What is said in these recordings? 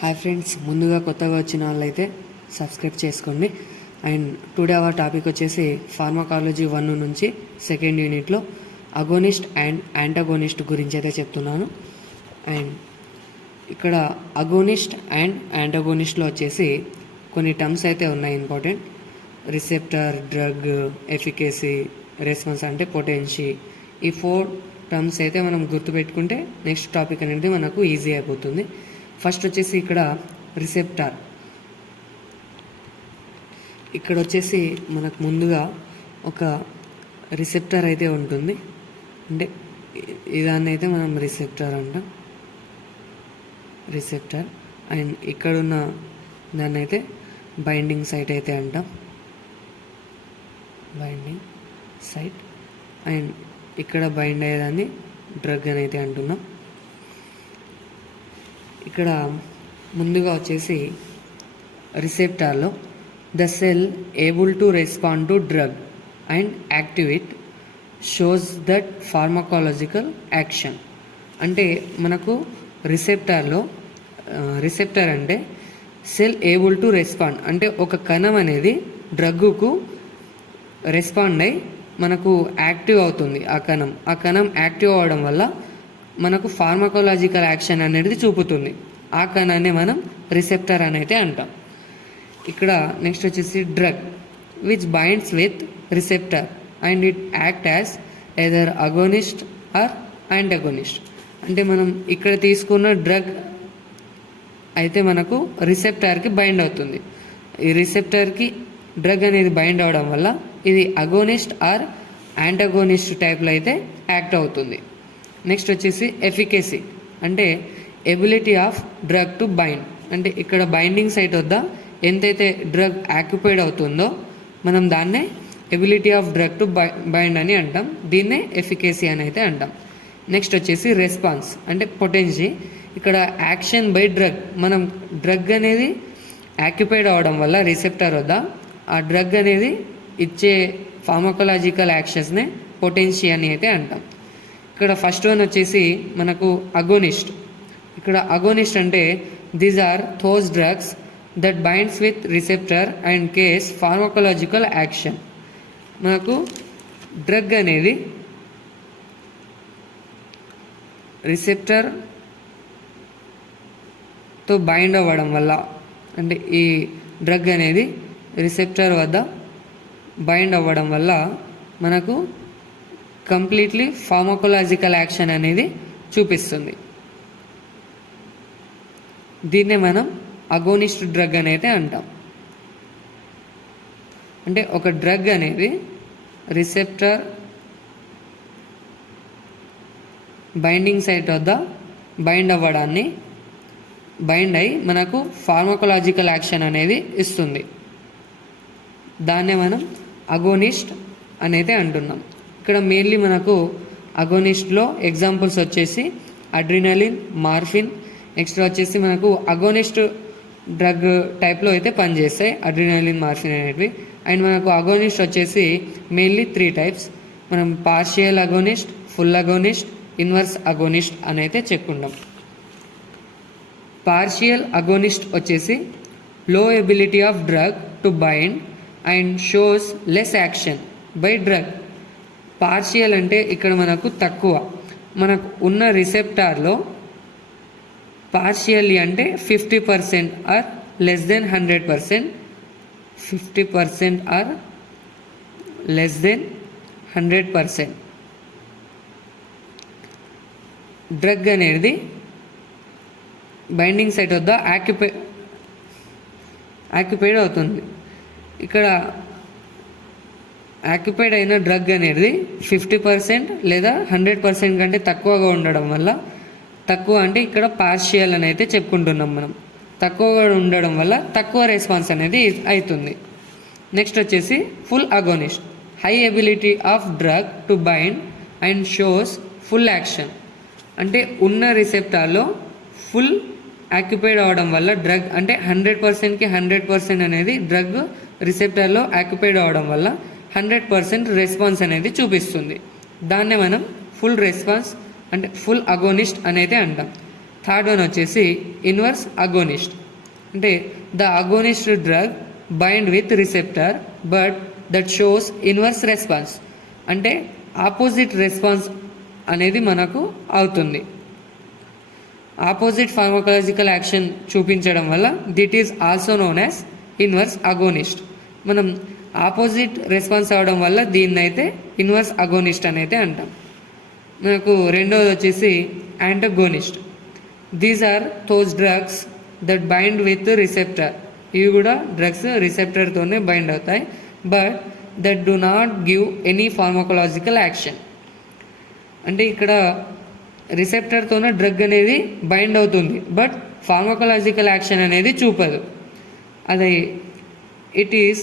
Hi friends, ముందుగా కొత్తగా వచ్చిన వాళ్ళైతే సబ్స్క్రైబ్ చేసుకోండి. అండ్ టుడే అవర్ టాపిక్ వచ్చేసి ఫార్మకాలజీ 1 నుంచి 2nd యూనిట్లో అగోనిస్ట్ అండ్ యాంటగోనిస్ట్ గురించి అయితే చెప్తున్నాను. అండ్ ఇక్కడ అగోనిస్ట్ అండ్ యాంటగోనిస్ట్లో వచ్చేసి కొన్ని టర్మ్స్ అయితే ఉన్నాయి ఇంపార్టెంట్. రిసెప్టర్, డ్రగ్, ఎఫికేసీ, రెస్పాన్స్ అంటే పొటెన్షీ. ఈ 4 టర్మ్స్ అయితే మనం గుర్తుపెట్టుకుంటే నెక్స్ట్ టాపిక్ అనేది మనకు ఈజీ అయిపోతుంది. ఫస్ట్ వచ్చేసి ఇక్కడ రిసెప్టార్. ఇక్కడ వచ్చేసి మనకు ముందుగా ఒక రిసెప్టర్ అయితే ఉంటుంది, అంటే ఇదాన్ని అయితే మనం రిసెప్టర్ అంటాం, రిసెప్టర్. అండ్ ఇక్కడున్న దాన్ని అయితే బైండింగ్ సైట్ అయితే అంటాం, బైండింగ్ సైట్. అండ్ ఇక్కడ బైండ్ అయ్యేదాన్ని డ్రగ్ అని అయితే అంటున్నాం. ఇక్కడ ముందుగా వచ్చేసి రిసెప్టార్లో the cell able to respond to drug and activate shows that pharmacological action. అంటే మనకు రిసెప్టార్లో రిసెప్టర్ అంటే సెల్ ఏబుల్ టు రెస్పాండ్, అంటే ఒక కణం అనేది డ్రగ్గుకు రెస్పాండ్ అయి మనకు యాక్టివ్ అవుతుంది. ఆ కణం యాక్టివ్ అవ్వడం వల్ల మనకు ఫార్మకాలజికల్ యాక్షన్ అనేది చూపుతుంది. ఆ కణాన్ని మనం రిసెప్టర్ అని అయితే అంటాం. ఇక్కడ నెక్స్ట్ వచ్చేసి drug which binds with receptor and it act as either agonist or antagonist. అంటే మనం ఇక్కడ తీసుకున్న డ్రగ్ అయితే మనకు రిసెప్టార్కి బైండ్ అవుతుంది. ఈ రిసెప్టార్కి డ్రగ్ అనేది బైండ్ అవడం వల్ల ఇది అగోనిస్ట్ ఆర్ యాంటగోనిస్ట్ టైప్లో అయితే యాక్ట్ అవుతుంది. నెక్స్ట్ వచ్చేసి ఎఫికేసీ, అంటే ability of drug to bind. అంటే ఇక్కడ బైండింగ్ సైట్ వద్ద ఎంతైతే డ్రగ్ ఆక్యుపైడ్ అవుతుందో మనం దాన్నే ability of drug to bind అని అంటాం. దీన్నే ఎఫికేసీ అని అయితే అంటాం. నెక్స్ట్ వచ్చేసి రెస్పాన్స్, అంటే పొటెన్షీ. ఇక్కడ యాక్షన్ బై డ్రగ్, మనం డ్రగ్ అనేది ఆక్యుపైడ్ అవ్వడం వల్ల రిసెప్టర్ వద్ద ఆ డ్రగ్ అనేది ఇచ్చే ఫార్మకాలజికల్ యాక్షన్స్నే పొటెన్షీ అని అయితే అంటాం. ఇక్కడ ఫస్ట్ వన్ వచ్చేసి మనకు అగోనిస్ట్. ఇక్కడ అగోనిస్ట్ అంటే these are those drugs that binds with receptor and cause pharmacological action. మనకు డ్రగ్ అనేది రిసెప్టర్తో బైండ్ అవ్వడం వల్ల, అంటే ఈ డ్రగ్ అనేది రిసెప్టర్ వద్ద బైండ్ అవ్వడం వల్ల మనకు కంప్లీట్లీ ఫార్మకాలజికల్ యాక్షన్ అనేది చూపిస్తుంది. దీన్నే మనం అగోనిస్ట్ డ్రగ్ అని అయితే అంటాం. అంటే ఒక డ్రగ్ అనేది రిసెప్టర్ బైండింగ్ సైట్ వద్ద బైండ్ అయ్యి మనకు ఫార్మకాలజికల్ యాక్షన్ అనేది ఇస్తుంది. దాన్నే మనం అగోనిస్ట్ అని అయితే అంటున్నాం. ఇక్కడ మెయిన్లీ మనకు అగోనిస్ట్లో ఎగ్జాంపుల్స్ వచ్చేసి అడ్రినలిన్, మార్ఫిన్. నెక్స్ట్ వచ్చేసి మనకు అగోనిస్ట్ డ్రగ్ టైప్లో అయితే పనిచేస్తాయి అడ్రినలిన్, మార్ఫిన్ అనేటివి. అండ్ మనకు అగోనిస్ట్ వచ్చేసి మెయిన్లీ 3 టైప్స్. మనం partial agonist, full agonist, inverse agonist అని అయితే చెప్పుకుంటాం. పార్షియల్ అగోనిస్ట్ వచ్చేసి లో ability of drug to bind and shows less action by drug. Partial అంటే ఇక్కడ మనకు తక్కువ, మనకు ఉన్న రిసెప్టార్లో పార్షియల్లీ అంటే 50% or less than 100%, 50% or less than 100% drug అనేది బైండింగ్ సైట్ వద్ద ఆక్యుపైడ్ అవుతుంది. ఇక్కడ ఆక్యుపైడ్ అయిన డ్రగ్ అనేది 50% లేదా 100% కంటే తక్కువగా ఉండడం వల్ల, తక్కువ అంటే ఇక్కడ పార్షియల్ అని అయితే చెప్పుకుంటున్నాం మనం, తక్కువగా ఉండడం వల్ల తక్కువ రెస్పాన్స్ అనేది అవుతుంది. నెక్స్ట్ వచ్చేసి full agonist, high ability of drug to bind and shows full action. అంటే ఉన్న రిసెప్టార్లో ఫుల్ ఆక్యుపైడ్ అవ్వడం వల్ల డ్రగ్, అంటే 100%కి 100% అనేది డ్రగ్ రిసెప్టార్లో ఆక్యుపైడ్ అవ్వడం వల్ల 100% రెస్పాన్స్ అనేది చూపిస్తుంది. దాన్నే మనం ఫుల్ రెస్పాన్స్ అంటే ఫుల్ అగోనిస్ట్ అనేది అంటాం. థర్డ్ వన్ వచ్చేసి ఇన్వర్స్ అగోనిస్ట్. అంటే the agonist drug bind with receptor but that shows inverse response. అంటే ఆపోజిట్ రెస్పాన్స్ అనేది మనకు అవుతుంది. ఆపోజిట్ ఫార్మకాలజికల్ యాక్షన్ చూపించడం వల్ల this is also known as inverse agonist. మనం ఆపోజిట్ రెస్పాన్స్ అవడం వల్ల దీన్ని అయితే ఇన్వర్స్ అగోనిస్ట్ అని అయితే అంటాం. మనకు రెండోది వచ్చేసి antagonist. These are those drugs that bind with receptor. ఇవి కూడా డ్రగ్స్ రిసెప్టర్తోనే బైండ్ అవుతాయి but that do not give any pharmacological action. అంటే ఇక్కడ రిసెప్టర్తోనే డ్రగ్ అనేది బైండ్ అవుతుంది బట్ ఫార్మకోలాజికల్ యాక్షన్ అనేది చూపదు. అది ఇట్ ఈస్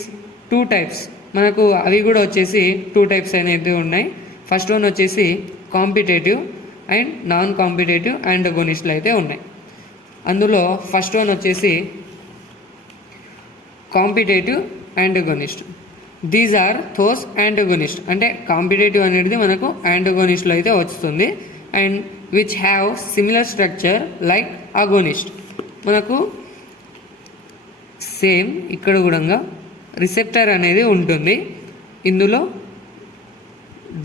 2 types. మనకు అవి కూడా వచ్చేసి 2 types అనేది ఉన్నాయి. ఫస్ట్ వన్ వచ్చేసి కాంపిటేటివ్ అండ్ నాన్ కాంపిటేటివ్ యాంటగోనిస్ట్లు అయితే ఉన్నాయి. అందులో ఫస్ట్ వన్ వచ్చేసి competitive antagonist. These are those antagonist. అంటే కాంపిటేటివ్ అనేది మనకు యాంటగోనిస్ట్లో అయితే వస్తుంది and which have similar structure like agonist. మనకు సేమ్ ఇక్కడ కూడా రిసెప్టర్ అనేది ఉంటుంది. ఇందులో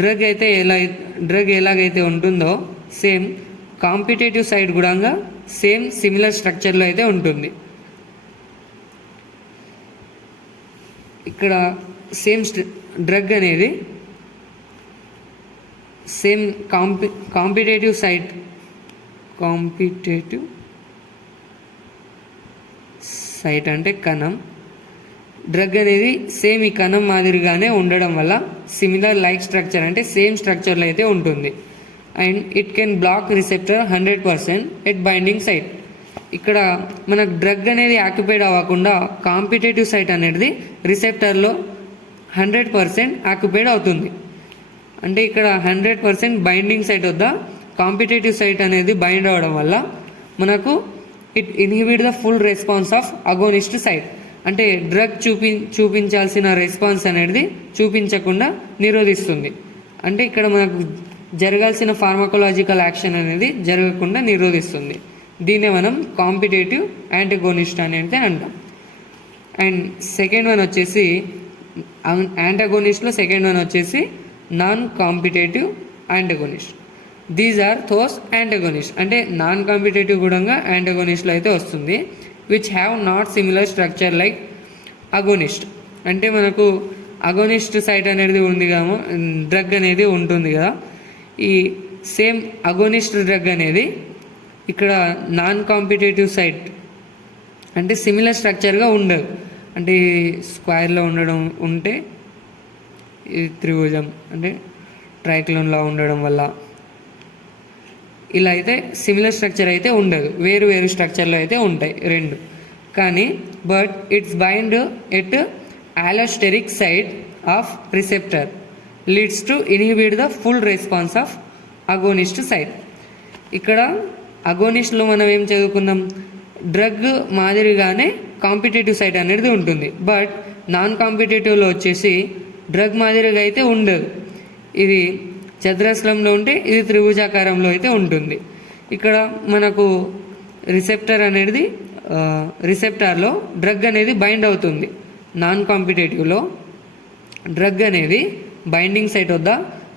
డ్రగ్ ఎలాగైతే ఉంటుందో సేమ్ కాంపిటేటివ్ సైడ్ కూడా సేమ్ సిమిలర్ స్ట్రక్చర్లో అయితే ఉంటుంది. ఇక్కడ సేమ్ డ్రగ్ అనేది సేమ్ కాంపిటేటివ్ సైట్ అంటే కణం. డ్రగ్ అనేది సేమ్ ఈ కణం మాదిరిగానే ఉండడం వల్ల సిమిలర్ లైక్ స్ట్రక్చర్ అంటే సేమ్ స్ట్రక్చర్లో అయితే ఉంటుంది and it can block receptor 100% at binding site. ఇక్కడ మనకు డ్రగ్ అనేది యాక్యుపైడ్ అవ్వకుండా కాంపిటేటివ్ సైట్ అనేది రిసెప్టర్లో 100% యాక్యుపైడ్ అవుతుంది. అంటే ఇక్కడ 100% బైండింగ్ సైట్ వద్ద కాంపిటేటివ్ సైట్ అనేది బైండ్ అవ్వడం వల్ల మనకు it inhibit the full response of agonist site. అంటే డ్రగ్ చూపించాల్సిన రెస్పాన్స్ అనేది చూపించకుండా నిరోధిస్తుంది. అంటే ఇక్కడ మనకు జరగాల్సిన ఫార్మకోలాజికల్ యాక్షన్ అనేది జరగకుండా నిరోధిస్తుంది. దీన్నే మనం కాంపిటేటివ్ యాంటగోనిస్ట్ అని అయితే అంటాం. అండ్ సెకండ్ వన్ వచ్చేసి యాంటగోనిస్ట్లో సెకండ్ వన్ వచ్చేసి non competitive antagonist. These are those antagonist. అంటే నాన్ కాంపిటేటివ్ కూడా యాంటగోనిస్ట్లో అయితే వస్తుంది which have not similar structure like agonist. అంటే మనకు అగోనిస్ట్ సైట్ అనేది ఉంది కదా, డ్రగ్ అనేది ఉంటుంది కదా, ఈ సేమ్ అగోనిస్ట్ డ్రగ్ అనేది ఇక్కడ నాన్ కాంపిటేటివ్ సైట్ అంటే సిమిలర్ స్ట్రక్చర్గా ఉండదు. అంటే స్క్వేర్లో ఉంటే ఇది త్రిభుజం అంటే ట్రైక్లోన్లా ఉండడం వల్ల ఇలా అయితే సిమిలర్ స్ట్రక్చర్ అయితే ఉండదు, వేరు వేరు స్ట్రక్చర్లో అయితే ఉంటాయి రెండు. కానీ but it's bind at allosteric site of receptor leads to inhibit the full response of agonist site. ఇక్కడ అగోనిస్ట్లో మనం ఏం చదువుకున్నాం, డ్రగ్ మాదిరిగానే కాంపిటేటివ్ సైట్ అనేది ఉంటుంది బట్ నాన్ కాంపిటేటివ్లో వచ్చేసి డ్రగ్ మాదిరిగా అయితే ఉండదు. ఇది చతురస్రంలో ఉంటే ఇది త్రిభుజాకారంలో అయితే ఉంటుంది. ఇక్కడ మనకు రిసెప్టార్లో డ్రగ్ అనేది బైండ్ అవుతుంది. నాన్ కాంపిటేటివ్లో డ్రగ్ అనేది బైండింగ్ సైట్ వద్ద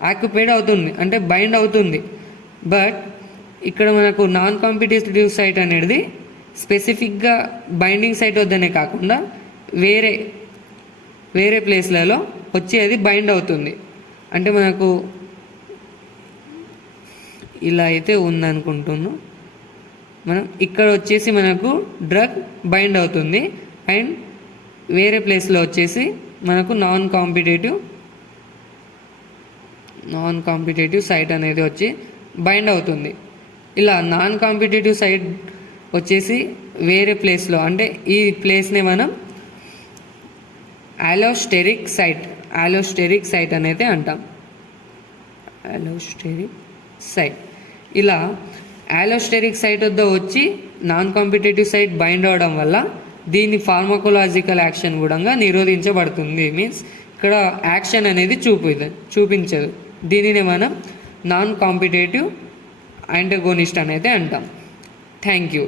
ఆక్యుపైడ్ అవుతుంది అంటే బైండ్ అవుతుంది. బట్ ఇక్కడ మనకు నాన్ కాంపిటేటివ్ సైట్ అనేది స్పెసిఫిక్గా బైండింగ్ సైట్ వద్దనే కాకుండా వేరే ప్లేస్లలో వచ్చి అది బైండ్ అవుతుంది. అంటే మనకు ఇలా అయితే ఉందనుకుంటున్నాను. మనం ఇక్కడ వచ్చేసి మనకు డ్రగ్ బైండ్ అవుతుంది అండ్ వేరే ప్లేస్లో వచ్చేసి మనకు నాన్ కాంపిటేటివ్ సైట్ అనేది వచ్చి బైండ్ అవుతుంది. ఇలా నాన్ కాంపిటేటివ్ సైట్ వచ్చేసి వేరే ప్లేస్లో అంటే ఈ ప్లేస్ని మనం allosteric సైట్ అనేది అంటాం. allosteric site. ఇలా allosteric సైట్ వద్ద వచ్చి నాన్ కాంపిటేటివ్ సైట్ బైండ్ అవడం వల్ల దీని ఫార్మకోలాజికల్ యాక్షన్ కూడా నిరోధించబడుతుంది. మీన్స్ ఇక్కడ యాక్షన్ అనేది చూపించదు. దీనిని మనం నాన్ కాంపిటేటివ్ యాంటగోనిస్ట్ అనేది అంటాం. Thank you.